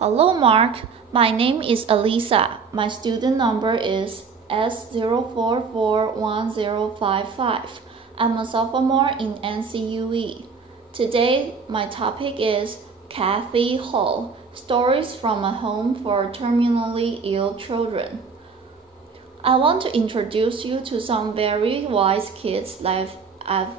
Hello, Mark. My name is Elisa. My student number is S0441055. I'm a sophomore in NCUE. Today, my topic is Kathy Hall, Stories from a Home for Terminally Ill Children. I want to introduce you to some very wise kids that I've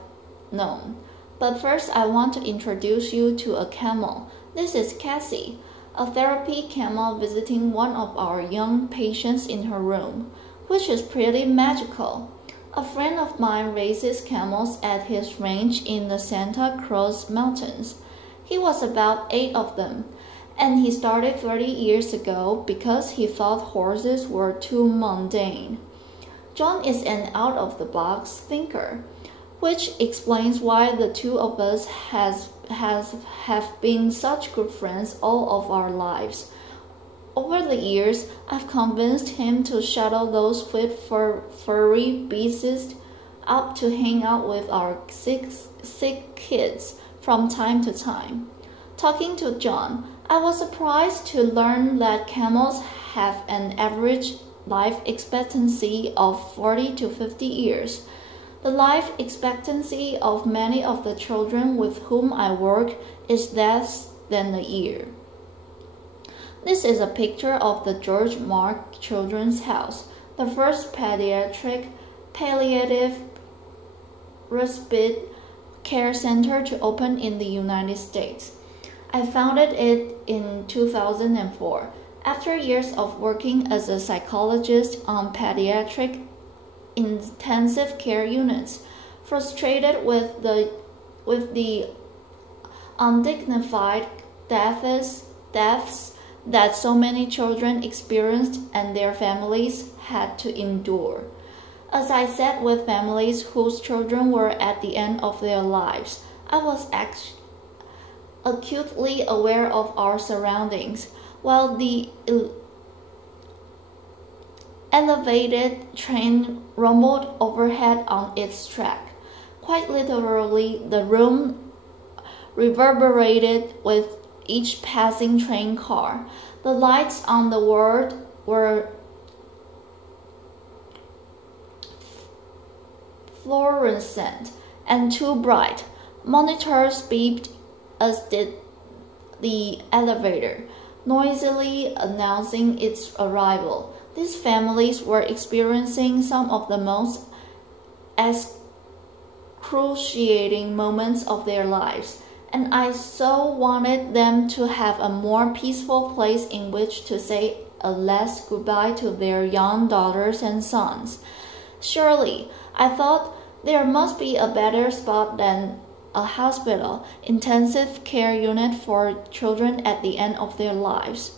known. But first, I want to introduce you to a camel. This is Cassie, a therapy camel visiting one of our young patients in her room, which is pretty magical. A friend of mine raises camels at his ranch in the Santa Cruz Mountains. He was about 8 of them, and he started 30 years ago because he thought horses were too mundane. John is an out-of-the-box thinker, which explains why the two of us have been such good friends all of our lives. Over the years, I've convinced him to shuttle those furry beasts up to hang out with our sick kids from time to time. Talking to John, I was surprised to learn that camels have an average life expectancy of 40 to 50 years. The life expectancy of many of the children with whom I work is less than a year. This is a picture of the George Mark Children's House, the first pediatric palliative respite care center to open in the United States. I founded it in 2004 after years of working as a psychologist on pediatric intensive care units, frustrated with the undignified deaths that so many children experienced and their families had to endure. As I sat with families whose children were at the end of their lives, I was acutely aware of our surroundings, while the elevated train rumbled overhead on its track. Quite literally, the room reverberated with each passing train car. The lights on the world were fluorescent and too bright. Monitors beeped, as did the elevator, noisily announcing its arrival. These families were experiencing some of the most excruciating moments of their lives, and I so wanted them to have a more peaceful place in which to say a last goodbye to their young daughters and sons. Surely, I thought, there must be a better spot than a hospital, intensive care unit for children at the end of their lives.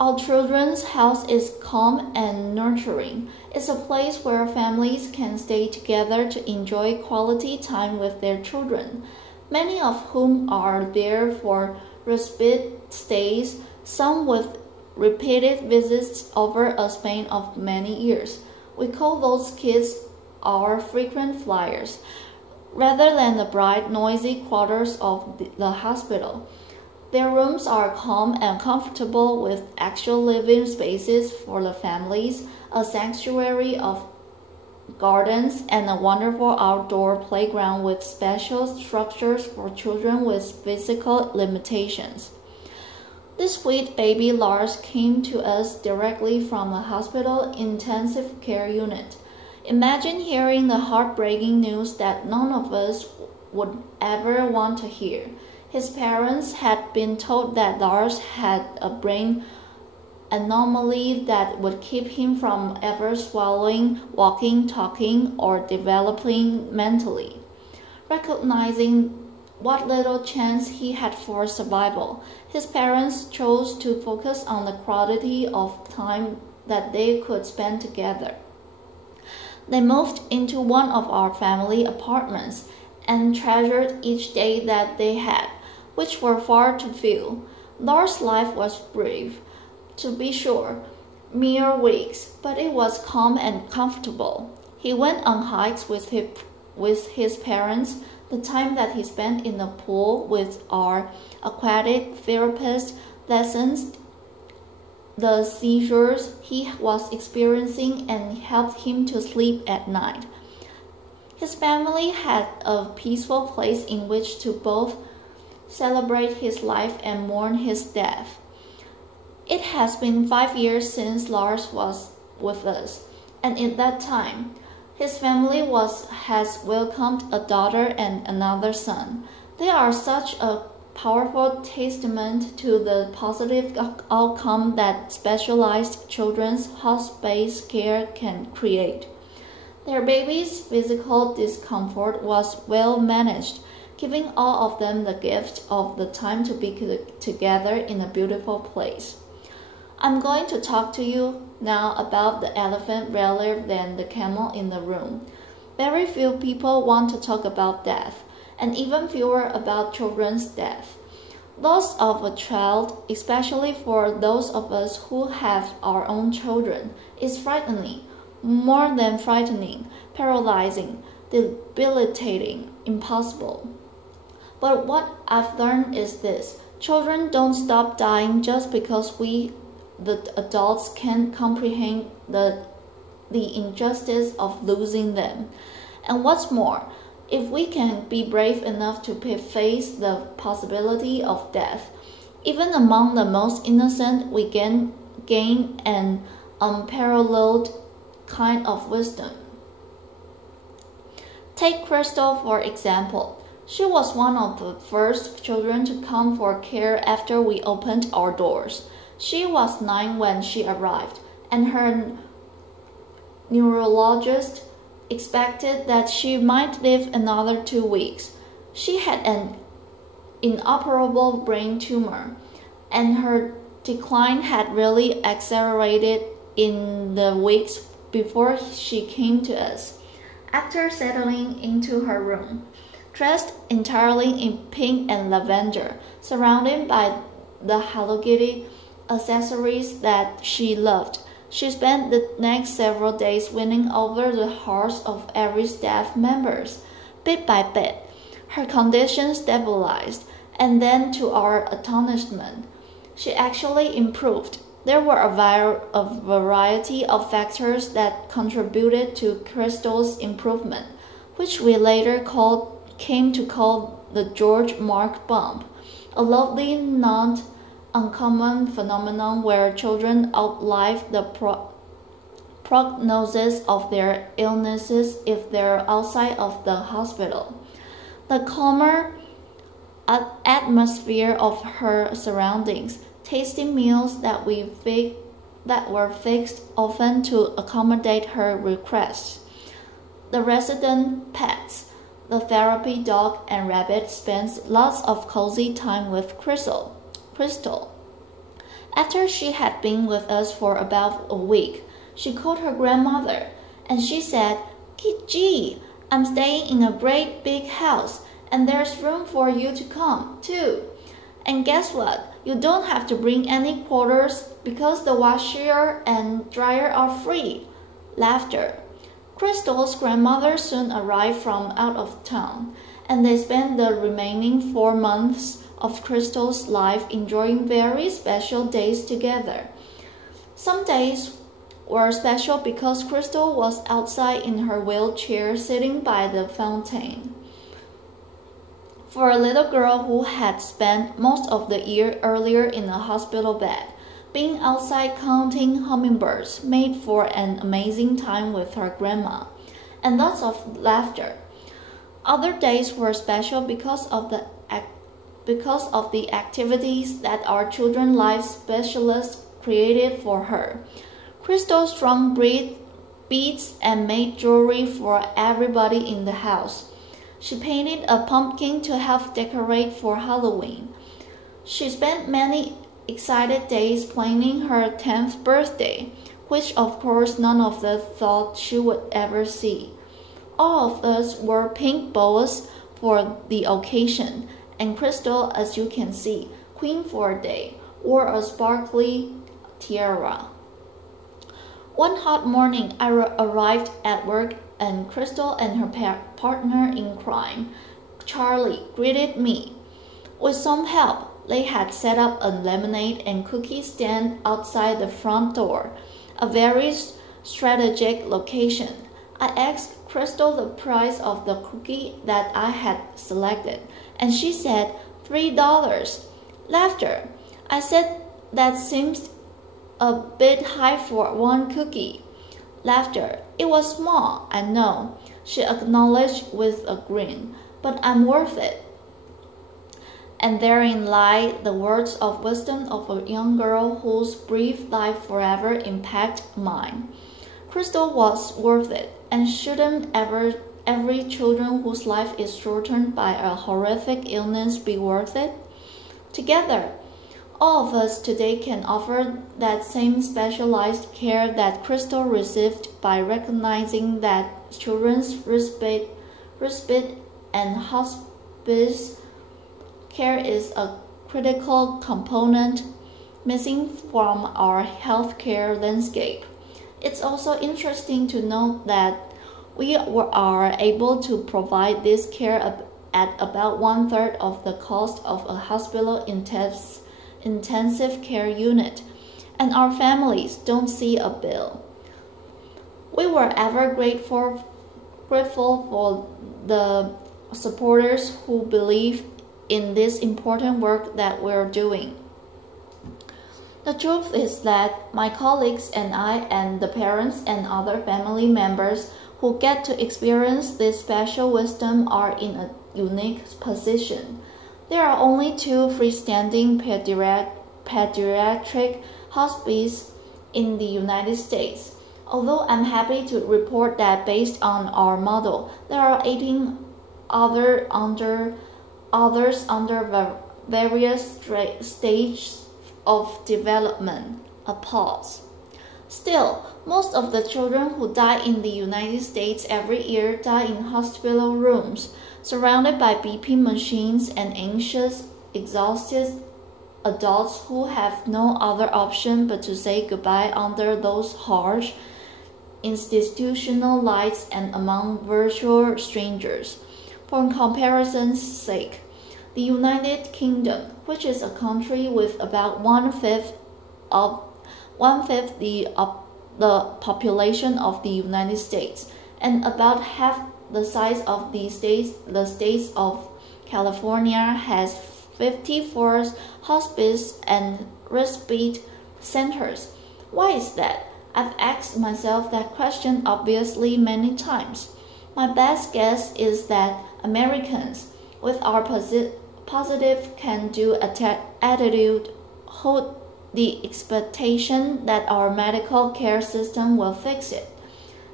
Our children's house is calm and nurturing. It's a place where families can stay together to enjoy quality time with their children, many of whom are there for respite stays, some with repeated visits over a span of many years. We call those kids our frequent flyers, rather than the bright, noisy quarters of the hospital. Their rooms are calm and comfortable with actual living spaces for the families, a sanctuary of gardens, and a wonderful outdoor playground with special structures for children with physical limitations. This sweet baby Lars came to us directly from a hospital intensive care unit. Imagine hearing the heartbreaking news that none of us would ever want to hear. His parents had been told that Lars had a brain anomaly that would keep him from ever swallowing, walking, talking, or developing mentally. Recognizing what little chance he had for survival, his parents chose to focus on the quality of time that they could spend together. They moved into one of our family apartments and treasured each day that they had, which were far too few. Lars' life was brief, to be sure, mere weeks, but it was calm and comfortable. He went on hikes with his parents, the time that he spent in the pool with our aquatic therapist, lessons the seizures he was experiencing and helped him to sleep at night. His family had a peaceful place in which to both celebrate his life and mourn his death. It has been 5 years since Lars was with us, and in that time, his family has welcomed a daughter and another son. They are such a powerful testament to the positive outcome that specialized children's hospice care can create. Their baby's physical discomfort was well managed, giving all of them the gift of the time to be together in a beautiful place. I'm going to talk to you now about the elephant rather than the camel in the room. Very few people want to talk about death, and even fewer about children's death. Loss of a child, especially for those of us who have our own children, is frightening, more than frightening, paralyzing, debilitating, impossible. But what I've learned is this: children don't stop dying just because we, the adults, can't comprehend the injustice of losing them. And what's more, if we can be brave enough to face the possibility of death, even among the most innocent, we gain an unparalleled kind of wisdom. Take Crystal, for example. She was one of the first children to come for care after we opened our doors. She was 9 when she arrived, and her neurologist expected that she might live another 2 weeks. She had an inoperable brain tumor, and her decline had really accelerated in the weeks before she came to us. After settling into her room, dressed entirely in pink and lavender, surrounded by the Hello Kitty accessories that she loved, she spent the next several days winning over the hearts of every staff members. Bit by bit, her condition stabilized, and then to our astonishment, she actually improved. There were a variety of factors that contributed to Crystal's improvement, which we later came to call the George Mark bump, a lovely, not uncommon phenomenon where children outlive the prognosis of their illnesses if they're outside of the hospital. The calmer atmosphere of her surroundings, tasty meals that were fixed often to accommodate her requests, the resident pets, the therapy dog and rabbit spends lots of cozy time with Crystal. After she had been with us for about a week, she called her grandmother, and she said, "Gee, I'm staying in a great big house, and there's room for you to come, too. And guess what? You don't have to bring any quarters because the washer and dryer are free." Laughter. Crystal's grandmother soon arrived from out of town, and they spent the remaining 4 months of Crystal's life enjoying very special days together. Some days were special because Crystal was outside in her wheelchair sitting by the fountain. For a little girl who had spent most of the year earlier in a hospital bed, being outside counting hummingbirds made for an amazing time with her grandma, and lots of laughter. Other days were special because of the activities that our children's life specialists created for her. Crystal strung beads and made jewelry for everybody in the house. She painted a pumpkin to help decorate for Halloween. She spent many excited days planning her 10th birthday, which of course none of us thought she would ever see. All of us wore pink bows for the occasion, and Crystal, as you can see, Queen for a day, wore a sparkly tiara. One hot morning, I arrived at work, and Crystal and her partner in crime, Charlie, greeted me. With some help, they had set up a lemonade and cookie stand outside the front door, a very strategic location. I asked Crystal the price of the cookie that I had selected, and she said $3. Laughter. I said that seems a bit high for one cookie. Laughter. It was small, I know, she acknowledged with a grin, but I'm worth it. And therein lie the words of wisdom of a young girl whose brief life forever impacted mine. Crystal was worth it, and shouldn't every children whose life is shortened by a horrific illness be worth it? Together, all of us today can offer that same specialized care that Crystal received by recognizing that children's respite and hospice care is a critical component missing from our healthcare landscape. It's also interesting to note that we are able to provide this care at about 1/3 of the cost of a hospital intensive care unit, and our families don't see a bill. We were ever grateful for the supporters who believe in this important work that we're doing. The truth is that my colleagues and I and the parents and other family members who get to experience this special wisdom are in a unique position. There are only 2 freestanding pediatric hospices in the United States. Although I'm happy to report that based on our model, there are 18 others under various stages of development. A pause. Still, most of the children who die in the United States every year die in hospital rooms, surrounded by beeping machines and anxious, exhausted adults who have no other option but to say goodbye under those harsh institutional lights and among virtual strangers. For comparison's sake, the United Kingdom, which is a country with about one-fifth the population of the United States and about half the size of the states of California, has 54 hospice and respite centers. Why is that? I've asked myself that question obviously many times. My best guess is that Americans, with our positive can-do attitude, hold the expectation that our medical care system will fix it,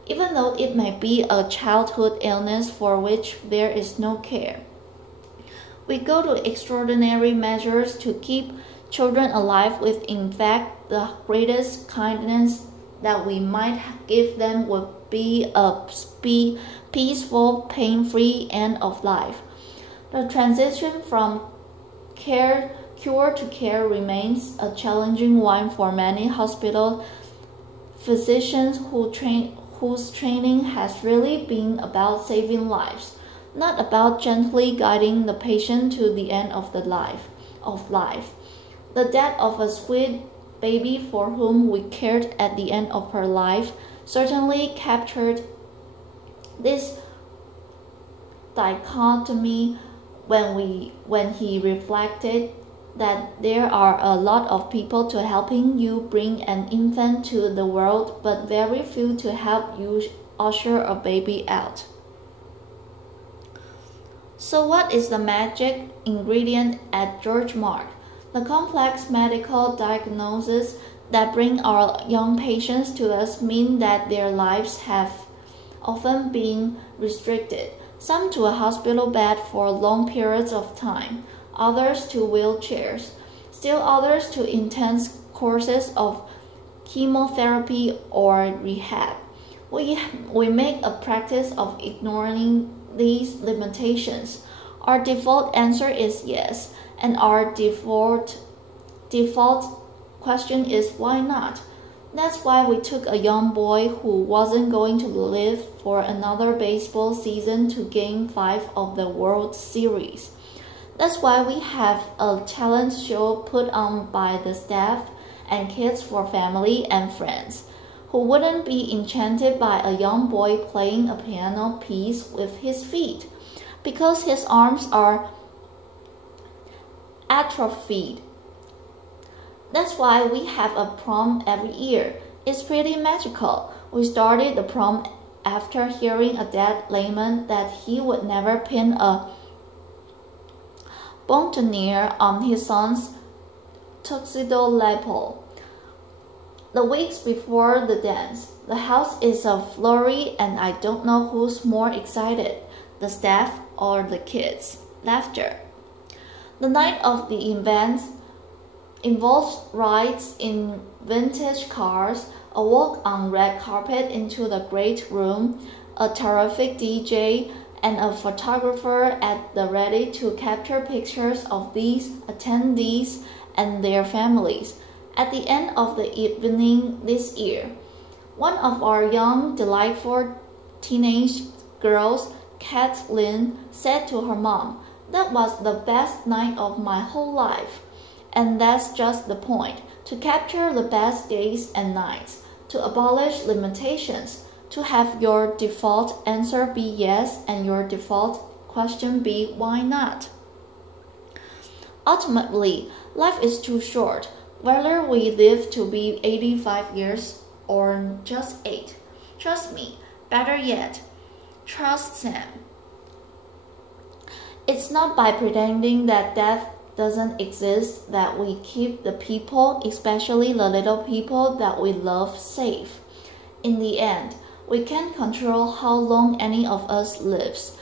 even though it may be a childhood illness for which there is no care. We go to extraordinary measures to keep children alive, with in fact the greatest kindness that we might give them would be a peaceful, pain-free end of life. The transition from cure to care remains a challenging one for many hospital physicians whose training has really been about saving lives, not about gently guiding the patient to the end of life. The death of a sweet baby for whom we cared at the end of her life certainly captured this dichotomy when he reflected that there are a lot of people to helping you bring an infant to the world, but very few to help you usher a baby out. So what is the magic ingredient at George Mark? The complex medical diagnoses that bring our young patients to us mean that their lives have often been restricted, some to a hospital bed for long periods of time, others to wheelchairs, still others to intense courses of chemotherapy or rehab. We make a practice of ignoring these limitations. Our default answer is yes, and our default question is why not? That's why we took a young boy who wasn't going to live for another baseball season to Game 5 of the World Series. That's why we have a talent show put on by the staff and kids for family and friends. Who wouldn't be enchanted by a young boy playing a piano piece with his feet, because his arms are atrophied? That's why we have a prom every year. It's pretty magical. We started the prom after hearing a dad lament that he would never pin a boutonniere on his son's tuxedo lapel. The weeks before the dance, the house is a flurry and I don't know who's more excited, the staff or the kids. Laughter. The night of the event involves rides in vintage cars, a walk on red carpet into the great room, a terrific DJ, and a photographer at the ready to capture pictures of these attendees and their families. At the end of the evening this year, one of our young, delightful teenage girls, Kathleen, said to her mom, "That was the best night of my whole life." And that's just the point, to capture the best days and nights, to abolish limitations, to have your default answer be yes and your default question be why not. Ultimately, life is too short, whether we live to be 85 years or just 8. Trust me, better yet, trust Sam. It's not by pretending that death doesn't exist that we keep the people, especially the little people that we love, safe. In the end, we can't control how long any of us lives.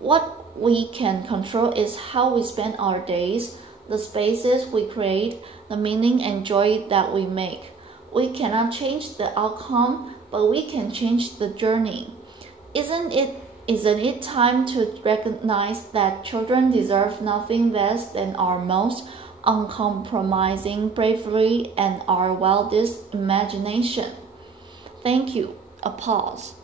What we can control is how we spend our days, the spaces we create, the meaning and joy that we make. We cannot change the outcome, but we can change the journey. Isn't it time to recognize that children deserve nothing less than our most uncompromising bravery and our wildest imagination? Thank you. A pause.